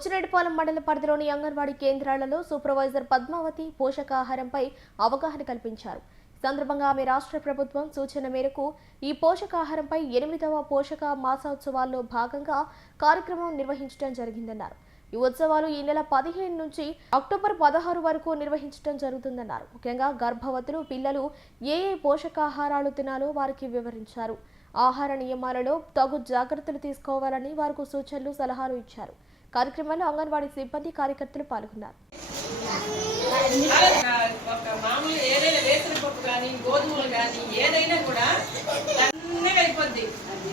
బొచ్చిరెడ్డిపాలెం మండల పరిధిలోని అంగన్వాడీ కేంద్రాలలో సూపర్వైజర్ పద్మావతి పోషకాహారంపై అవగాహన కల్పించారు. సందర్భంగా ఆమె రాష్ట్ర ప్రభుత్వం సూచన మేరకు ఈ పోషకాహారంపై ఎనిమిదవ పోషక మాసోత్సవాల్లో భాగంగా కార్యక్రమం నిర్వహించడం జరిగిందన్నారు. ఈ ఉత్సవాలు ఈ నెల పదిహేను నుంచి అక్టోబర్ పదహారు వరకు నిర్వహించడం జరుగుతుందన్నారు. ముఖ్యంగా గర్భవతులు పిల్లలు ఏ ఏ పోషకాహారాలు తినాలో వారికి వివరించారు. ఆహార నియమాలలో తగు జాగ్రత్తలు తీసుకోవాలని వారికి సూచనలు సలహాలు ఇచ్చారు. కార్యక్రమంలో అంగన్వాడీ సిబ్బంది కార్యకర్తలు పాల్గొన్నారు. ఒక మామూలు ఏదైనా వేసిన పప్పు కానీ గోధుమలు కానీ ఏదైనా కూడా అన్నీ అయిపోద్ది.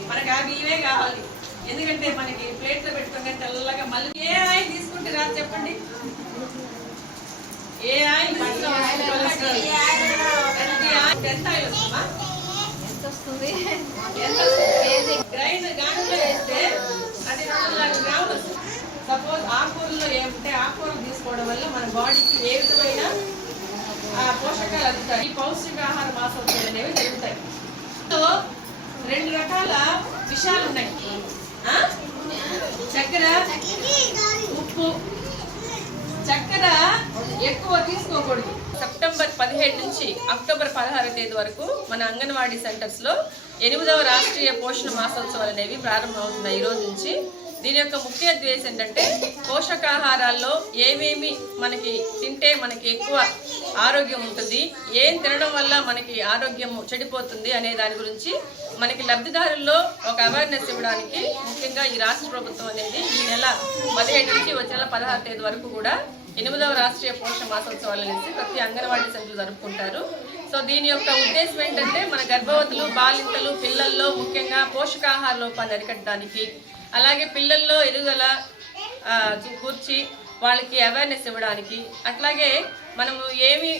మనకి ఆ బియ్యమే కావాలి. ఎందుకంటే మనకి ప్లేట్లో పెట్టుకుంటే తెల్లగా మళ్ళీ ఏ ఆయిల్ తీసుకుంటే రాదు చెప్పండి? ఏ ఆయిల్ ఎంత ఆయిల్ వస్తుందా? ఎంత వస్తుంది? ఆకుకూరలో ఏమంటే ఆకుకూరలు తీసుకోవడం వల్ల మన బాడీకి ఏ విధమైన ఆ, పోషకాలు అందుతాయి. ఈ పౌష్టికాహార మాసోత్సవాలు అనేవి జరుగుతాయి. సో రెండు రకాల విషయాలు ఉన్నాయి. చక్కెర ఉప్పు. చక్కెర ఎక్కువ తీసుకోకూడదు. సెప్టెంబర్ పదిహేడు నుంచి అక్టోబర్ పదహారు తేదీ వరకు మన అంగన్వాడీ సెంటర్స్లో ఎనిమిదవ రాష్ట్రీయ పోషణ మాసోత్సవాలు అనేవి ప్రారంభమవుతున్నాయి. ఈ రోజు నుంచి దీని యొక్క ముఖ్య ఉద్దేశం ఏంటంటే పోషకాహారాల్లో ఏమేమి మనకి తింటే మనకి ఎక్కువ ఆరోగ్యం ఉంటుంది ఏం తినడం వల్ల మనకి ఆరోగ్యం చెడిపోతుంది అనే దాని గురించి మనకి లబ్ధిదారుల్లో ఒక అవేర్నెస్ ఇవ్వడానికి ముఖ్యంగా ఈ రాష్ట్ర ప్రభుత్వం అనేది ఈ నెల పదిహేడు నుంచి వచ్చే నెల పదహారు తేదీ వరకు కూడా ఎనిమిదవ రాష్ట్రీయ పోషణ మాసోత్సవాలు అనేసి ప్రతి అంగన్వాడీ సెంటర్లు జరుపుకుంటారు. సో దీని యొక్క ఉద్దేశం ఏంటంటే మన గర్భవతులు బాలింతలు పిల్లల్లో ముఖ్యంగా పోషకాహార లోపాన్ని అరికట్టడానికి అలాగే పిల్లల్లో ఎదుగుదల కూర్చి వాళ్ళకి అవేర్నెస్ ఇవ్వడానికి అట్లాగే మనము ఏమి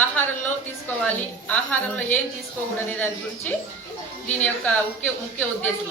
ఆహారంలో తీసుకోవాలి ఆహారంలో ఏం తీసుకోకూడదు అనే దాని గురించి దీని యొక్క ముఖ్య ముఖ్య ఉద్దేశం